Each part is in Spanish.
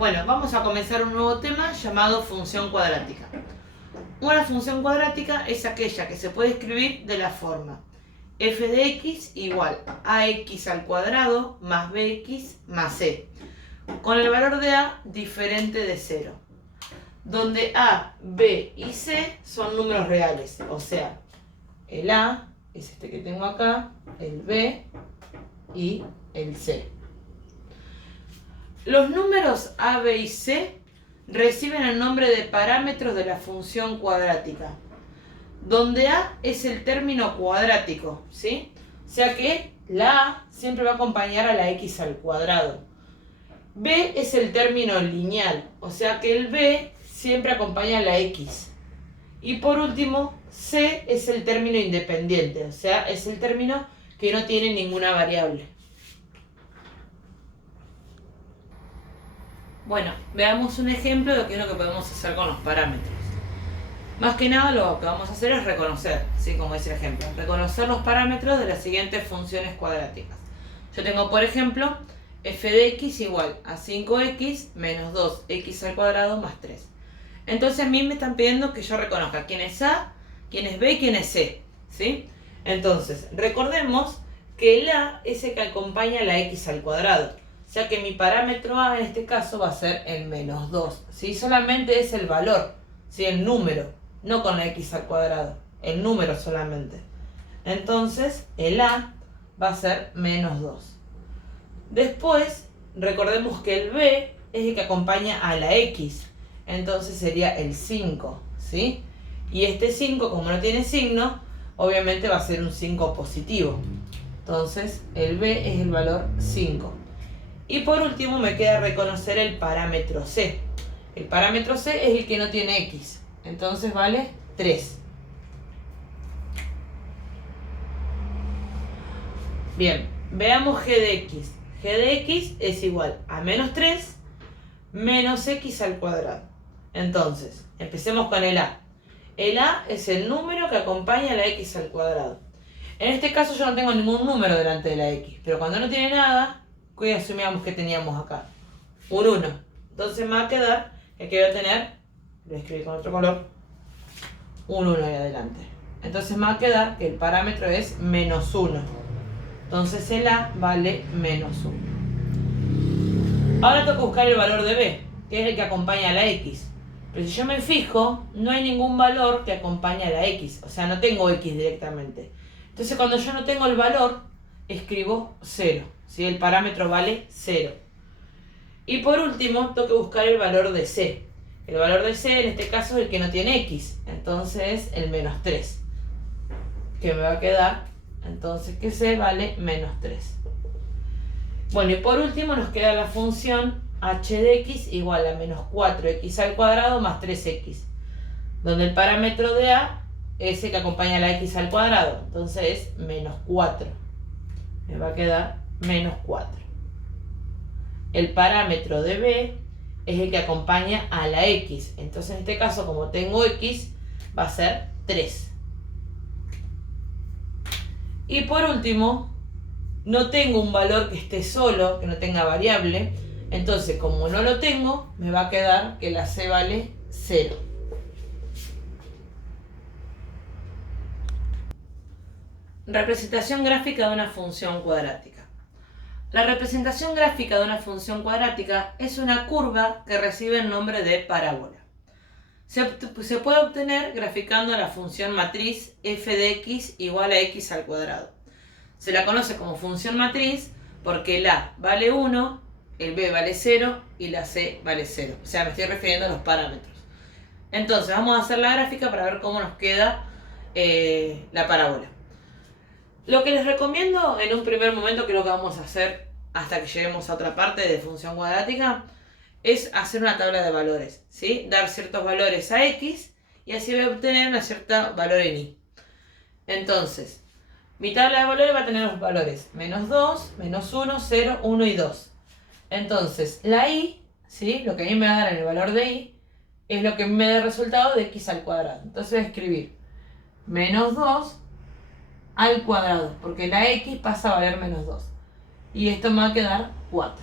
Bueno, vamos a comenzar un nuevo tema llamado función cuadrática. Una función cuadrática es aquella que se puede escribir de la forma f de x igual a x al cuadrado más bx más c, con el valor de a diferente de 0, donde a, b y c son números reales, o sea, el a es este que tengo acá, el b y el c. Los números a, b y c reciben el nombre de parámetros de la función cuadrática, donde a es el término cuadrático, ¿sí? O sea que la a siempre va a acompañar a la x al cuadrado. B es el término lineal, o sea que el b siempre acompaña a la x. Y por último, c es el término independiente, o sea, es el término que no tiene ninguna variable. Bueno, veamos un ejemplo de qué es lo que podemos hacer con los parámetros. Más que nada lo que vamos a hacer es reconocer, ¿sí? Como dice el ejemplo, reconocer los parámetros de las siguientes funciones cuadráticas. Yo tengo, por ejemplo, f de x igual a 5x menos 2x al cuadrado más 3. Entonces a mí me están pidiendo que yo reconozca quién es a, quién es b y quién es c, ¿sí? Entonces, recordemos que el a es el que acompaña a la x al cuadrado. O sea que mi parámetro a en este caso va a ser el menos 2, ¿sí? Solamente es el valor, ¿sí? El número, no con la x al cuadrado, el número solamente. Entonces el a va a ser menos 2. Después, recordemos que el b es el que acompaña a la x, entonces sería el 5, ¿sí? Y este 5, como no tiene signo, obviamente va a ser un 5 positivo. Entonces el b es el valor 5. Y por último me queda reconocer el parámetro c. El parámetro c es el que no tiene x. Entonces vale 3. Bien, veamos g de x. G de x es igual a menos 3 menos x al cuadrado. Entonces, empecemos con el a. El a es el número que acompaña a la x al cuadrado. En este caso yo no tengo ningún número delante de la x. Pero cuando no tiene nada, ¿qué asumíamos que teníamos acá? Un 1. Entonces me va a quedar que voy a tener, lo voy a escribir con otro color, un 1 ahí adelante. Entonces me va a quedar que el parámetro es menos 1. Entonces el a vale menos 1. Ahora tengo que buscar el valor de b, que es el que acompaña a la x. Pero si yo me fijo, no hay ningún valor que acompañe a la x. O sea, no tengo x directamente. Entonces cuando yo no tengo el valor, escribo 0. ¿Sí? El parámetro vale 0. Y por último, tengo que buscar el valor de c. El valor de c en este caso es el que no tiene x. Entonces el menos 3. Que me va a quedar, entonces que c vale menos 3. Bueno, y por último nos queda la función h de x igual a menos 4x al cuadrado más 3x. Donde el parámetro de a es el que acompaña a la x al cuadrado. Entonces es menos 4. Me va a quedar menos 4. El parámetro de b es el que acompaña a la x. Entonces en este caso, como tengo x, va a ser 3. Y por último, no tengo un valor que esté solo, que no tenga variable. Entonces, como no lo tengo, me va a quedar que la c vale 0. Representación gráfica de una función cuadrática. La representación gráfica de una función cuadrática es una curva que recibe el nombre de parábola. Se puede obtener graficando la función matriz f de x igual a x al cuadrado. Se la conoce como función matriz porque el a vale 1, el b vale 0 y la c vale 0. O sea, me estoy refiriendo a los parámetros. Entonces, vamos a hacer la gráfica para ver cómo nos queda la parábola. Lo que les recomiendo en un primer momento, que es lo que vamos a hacer hasta que lleguemos a otra parte de función cuadrática, es hacer una tabla de valores, ¿sí? Dar ciertos valores a x y así voy a obtener un cierto valor en y. Entonces, mi tabla de valores va a tener los valores menos 2, menos 1, 0, 1 y 2. Entonces, la y, ¿sí? Lo que a mí me va a dar en el valor de y, es lo que me da el resultado de x al cuadrado. Entonces voy a escribir menos 2 al cuadrado, porque la x pasa a valer menos 2. Y esto me va a quedar 4.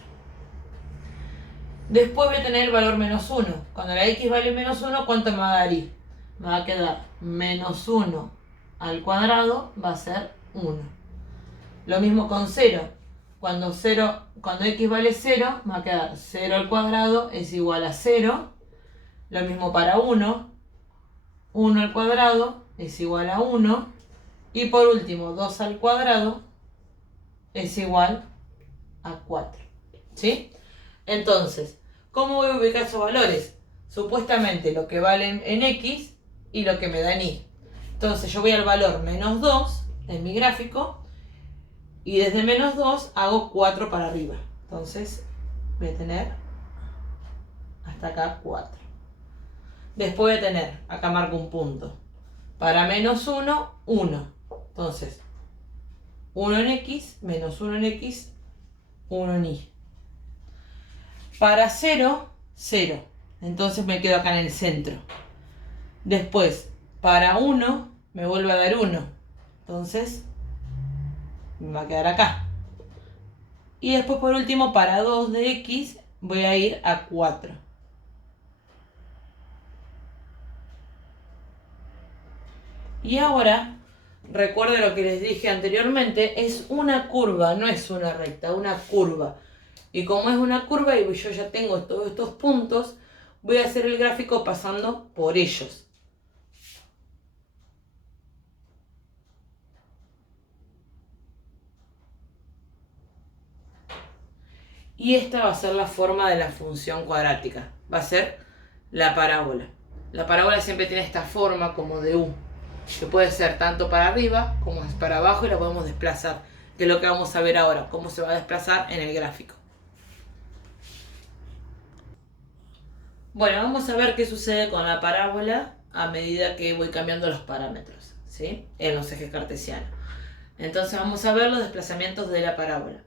Después voy a tener el valor menos 1. Cuando la x vale menos 1, ¿cuánto me va a dar y? Me va a quedar menos 1 al cuadrado va a ser 1. Lo mismo con 0. Cuando x vale 0, me va a quedar 0 al cuadrado es igual a 0. Lo mismo para 1. 1 al cuadrado es igual a 1. Y por último, 2 al cuadrado es igual a 4. ¿Sí? Entonces, ¿cómo voy a ubicar esos valores? Supuestamente lo que valen en x y lo que me da en y. Entonces yo voy al valor menos 2 en mi gráfico y desde menos 2 hago 4 para arriba. Entonces voy a tener hasta acá 4. Después voy a tener, acá marco un punto. Para menos 1, 1. Entonces, 1 en x, menos 1 en x, 1 en y. Para 0, 0. Entonces me quedo acá en el centro. Después, para 1, me vuelve a dar 1. Entonces, me va a quedar acá. Y después, por último, para 2 de x, voy a ir a 4. Y ahora, recuerden lo que les dije anteriormente, es una curva, no es una recta, una curva. Y como es una curva y yo ya tengo todos estos puntos, voy a hacer el gráfico pasando por ellos. Y esta va a ser la forma de la función cuadrática. Va a ser la parábola. La parábola siempre tiene esta forma como de U, que puede ser tanto para arriba como para abajo y la podemos desplazar, que es lo que vamos a ver ahora, cómo se va a desplazar en el gráfico. Bueno, vamos a ver qué sucede con la parábola a medida que voy cambiando los parámetros, ¿sí? En los ejes cartesianos. Entonces vamos a ver los desplazamientos de la parábola.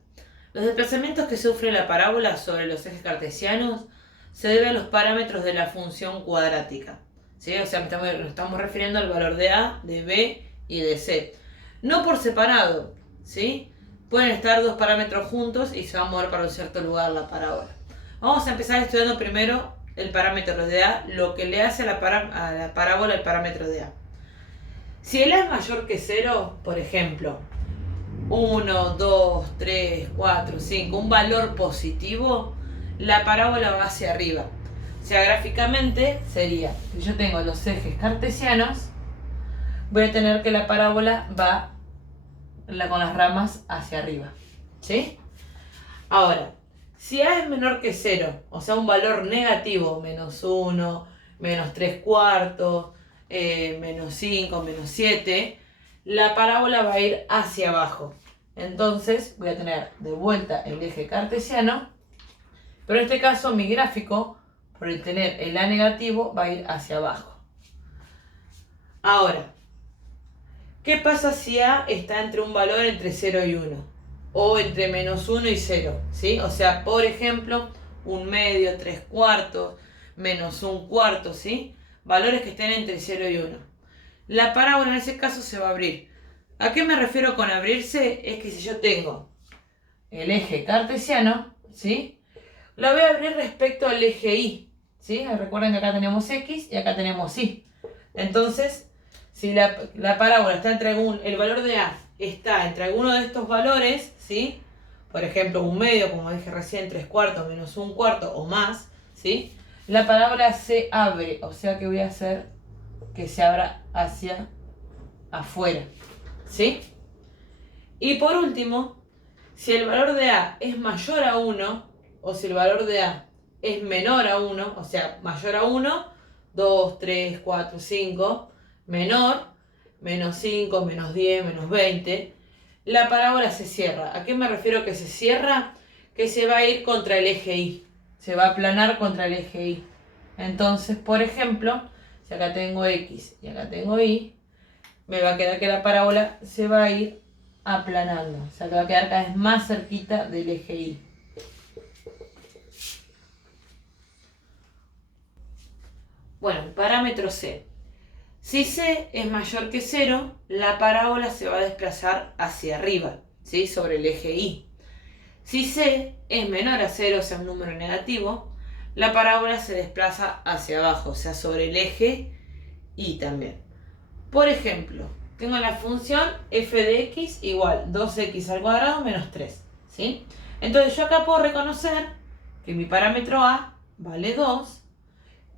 Los desplazamientos que sufre la parábola sobre los ejes cartesianos se deben a los parámetros de la función cuadrática, ¿sí? O sea, nos estamos refiriendo al valor de a, de b y de c. No por separado, ¿sí? Pueden estar dos parámetros juntos y se va a mover para un cierto lugar la parábola. Vamos a empezar estudiando primero el parámetro de a, lo que le hace a la parábola el parámetro de a. Si el a es mayor que 0, por ejemplo, 1, 2, 3, 4, 5, un valor positivo, la parábola va hacia arriba. O sea, gráficamente sería, si yo tengo los ejes cartesianos, voy a tener que la parábola va con las ramas hacia arriba. ¿Sí? Ahora, si a es menor que 0, o sea, un valor negativo, menos 1, menos 3 cuartos, menos 5, menos 7, la parábola va a ir hacia abajo. Entonces voy a tener de vuelta el eje cartesiano, pero en este caso mi gráfico, por el tener el a negativo, va a ir hacia abajo. Ahora, ¿qué pasa si a está entre un valor entre 0 y 1? O entre menos 1 y 0, ¿sí? O sea, por ejemplo, 1/2, 3 cuartos, menos 1 cuarto, ¿sí? Valores que estén entre 0 y 1. La parábola en ese caso se va a abrir. ¿A qué me refiero con abrirse? Es que si yo tengo el eje cartesiano, ¿sí? Lo voy a abrir respecto al eje y, ¿sí? Recuerden que acá tenemos x y acá tenemos y. Entonces, si la parábola está entre el valor de a está entre alguno de estos valores, ¿sí? Por ejemplo, 1/2, como dije recién, 3 cuartos, menos 1 cuarto o más, ¿sí? La parábola se abre, o sea que voy a hacer que se abra hacia afuera, ¿sí? Y por último, si el valor de a es mayor a 1, o si el valor de a es menor a 1, o sea, mayor a 1, 2, 3, 4, 5, menor, menos 5, menos 10, menos 20, la parábola se cierra. ¿A qué me refiero que se cierra? Que se va a ir contra el eje y. Se va a aplanar contra el eje y. Entonces, por ejemplo, si acá tengo x y acá tengo y, me va a quedar que la parábola se va a ir aplanando. O sea, que va a quedar cada vez más cerquita del eje y. Bueno, parámetro C. Si C es mayor que 0, la parábola se va a desplazar hacia arriba, ¿sí? Sobre el eje y. Si C es menor a 0, o sea un número negativo, la parábola se desplaza hacia abajo, o sea, sobre el eje Y también. Por ejemplo, tengo la función f de x igual 2x al cuadrado menos 3, ¿sí? Entonces yo acá puedo reconocer que mi parámetro A vale 2,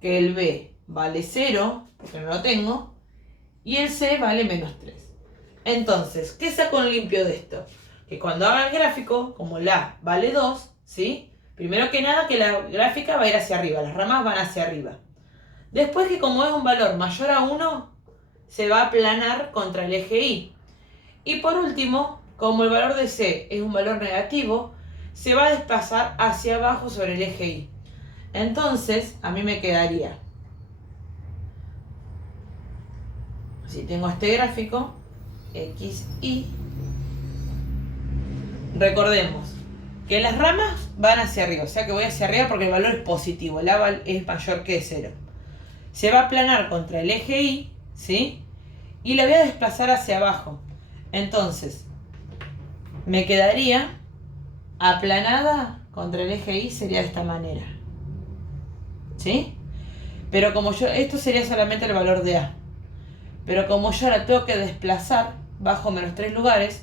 que el B vale 0, porque no lo tengo, y el C vale menos 3. Entonces, ¿qué saco en limpio de esto? Que cuando haga el gráfico, como la A vale 2, ¿sí? Primero que nada que la gráfica va a ir hacia arriba, las ramas van hacia arriba. Después que como es un valor mayor a 1, se va a aplanar contra el eje Y. Y por último, como el valor de C es un valor negativo, se va a desplazar hacia abajo sobre el eje Y. Entonces, a mí me quedaría, si tengo este gráfico, X, Y, recordemos que las ramas van hacia arriba, o sea que voy hacia arriba porque el valor es positivo, el A es mayor que 0. Se va a aplanar contra el eje Y, ¿sí? Y la voy a desplazar hacia abajo. Entonces, me quedaría aplanada contra el eje Y, sería de esta manera, ¿sí? Pero como yo, esto sería solamente el valor de A. Pero como yo ahora tengo que desplazar bajo menos 3 lugares,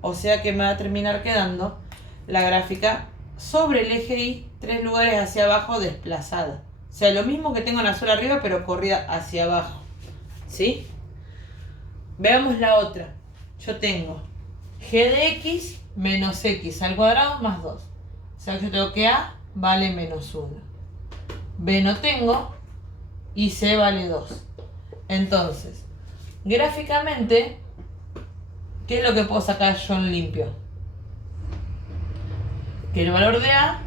o sea que me va a terminar quedando la gráfica sobre el eje Y, 3 lugares hacia abajo desplazada. O sea, lo mismo que tengo en azul arriba, pero corrida hacia abajo, ¿sí? Veamos la otra. Yo tengo g de x menos x al cuadrado más 2. O sea que yo tengo que A vale menos 1. B no tengo y C vale 2. Entonces, gráficamente, ¿qué es lo que puedo sacar yo en limpio? Que el valor de A,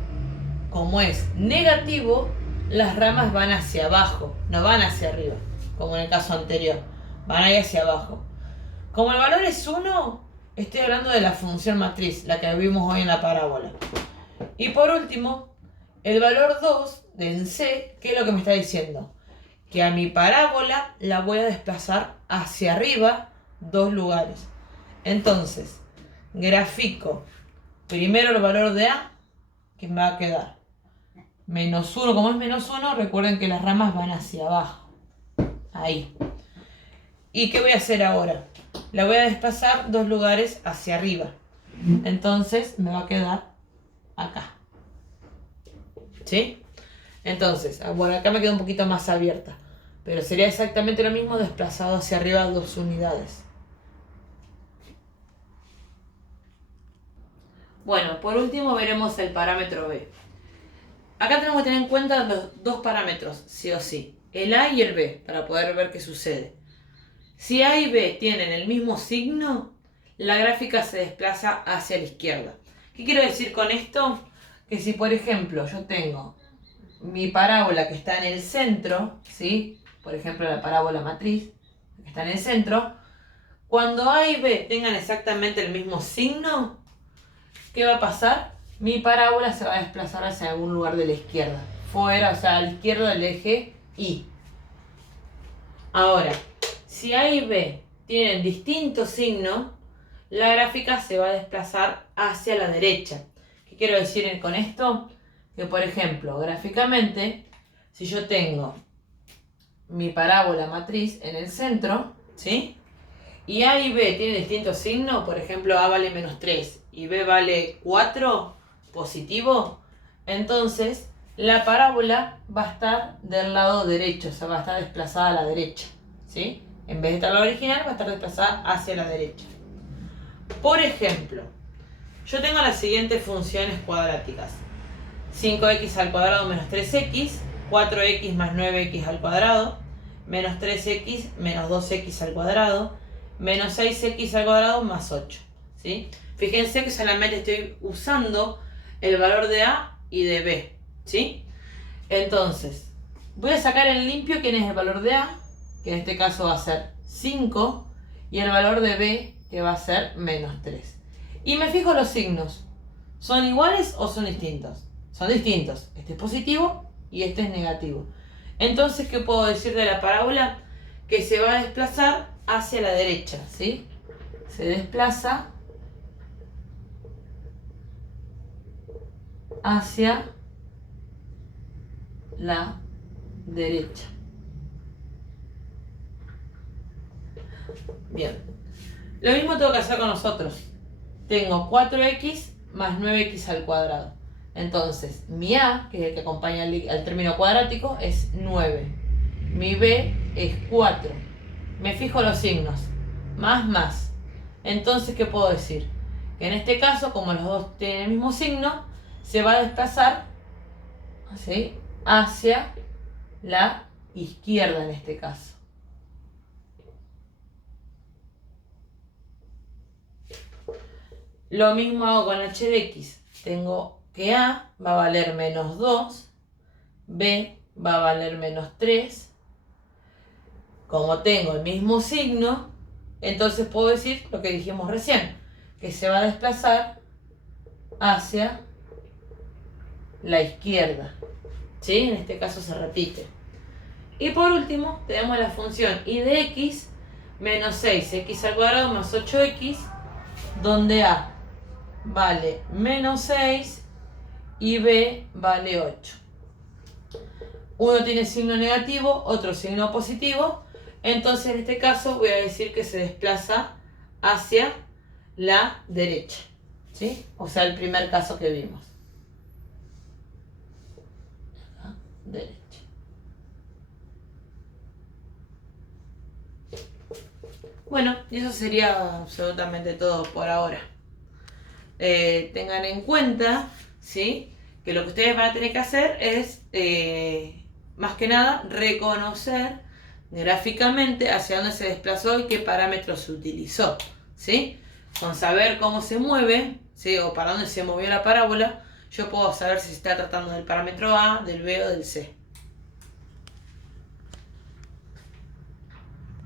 como es negativo, las ramas van hacia abajo, no van hacia arriba, como en el caso anterior. Van ahí hacia abajo. Como el valor es 1, estoy hablando de la función matriz, la que vimos hoy en la parábola. Y por último, el valor 2 en C, ¿qué es lo que me está diciendo? Que a mi parábola la voy a desplazar hacia arriba 2 lugares. Entonces, grafico primero el valor de A, que me va a quedar menos 1. Como es menos 1, recuerden que las ramas van hacia abajo. Ahí. ¿Y qué voy a hacer ahora? La voy a desplazar 2 lugares hacia arriba. Entonces me va a quedar acá. ¿Sí? Entonces, bueno, acá me queda un poquito más abierta. Pero sería exactamente lo mismo desplazado hacia arriba 2 unidades. Bueno, por último veremos el parámetro B. Acá tenemos que tener en cuenta los dos parámetros, sí o sí. El A y el B, para poder ver qué sucede. Si A y B tienen el mismo signo, la gráfica se desplaza hacia la izquierda. ¿Qué quiero decir con esto? Que si, por ejemplo, yo tengo mi parábola que está en el centro, ¿sí? Por ejemplo, la parábola matriz, que está en el centro, cuando A y B tengan exactamente el mismo signo, ¿qué va a pasar? Mi parábola se va a desplazar hacia algún lugar de la izquierda. Fuera, o sea, a la izquierda del eje Y. Ahora, si A y B tienen distintos signos, la gráfica se va a desplazar hacia la derecha. ¿Qué quiero decir con esto? Que, por ejemplo, gráficamente, si yo tengo mi parábola matriz en el centro, ¿sí? Y A y B tienen distintos signos, por ejemplo, A vale menos 3 y B vale 4, positivo, entonces la parábola va a estar del lado derecho, o sea, va a estar desplazada a la derecha, ¿sí? En vez de estar a la original, va a estar desplazada hacia la derecha. Por ejemplo, yo tengo las siguientes funciones cuadráticas. 5x al cuadrado menos 3x, 4x más 9x al cuadrado, menos 3x menos 2x al cuadrado, menos 6x al cuadrado más 8, ¿sí? Fíjense que solamente estoy usando el valor de A y de B, ¿sí? Entonces, voy a sacar en limpio quién es el valor de A, que en este caso va a ser 5, y el valor de B, que va a ser menos 3. Y me fijo los signos. ¿Son iguales o son distintos? Son distintos. Este es positivo y este es negativo. Entonces, ¿qué puedo decir de la parábola? Que se va a desplazar hacia la derecha, ¿sí? Se desplaza hacia la derecha. Bien. Lo mismo tengo que hacer con nosotros. Tengo 4x más 9x al cuadrado. Entonces, mi a, que es el que acompaña al término cuadrático, es 9. Mi b es 4. Me fijo los signos. Más. Entonces, ¿qué puedo decir? Que en este caso, como los dos tienen el mismo signo, se va a desplazar, ¿sí?, hacia la izquierda en este caso. Lo mismo hago con h de x. Tengo que a va a valer menos 2, b va a valer menos 3. Como tengo el mismo signo, entonces puedo decir lo que dijimos recién, que se va a desplazar hacia la izquierda. ¿Sí? En este caso se repite. Y por último, tenemos la función y de x menos 6x al cuadrado más 8x, donde a vale menos 6 y b vale 8. Uno tiene signo negativo, otro signo positivo. Entonces en este caso voy a decir que se desplaza hacia la derecha, ¿sí? O sea, el primer caso que vimos. La derecha. Bueno, y eso sería absolutamente todo por ahora. Tengan en cuenta, ¿sí?, que lo que ustedes van a tener que hacer es, más que nada, reconocer gráficamente hacia dónde se desplazó y qué parámetro se utilizó, ¿sí? Con saber cómo se mueve, ¿sí?, o para dónde se movió la parábola, yo puedo saber si se está tratando del parámetro A, del B o del C.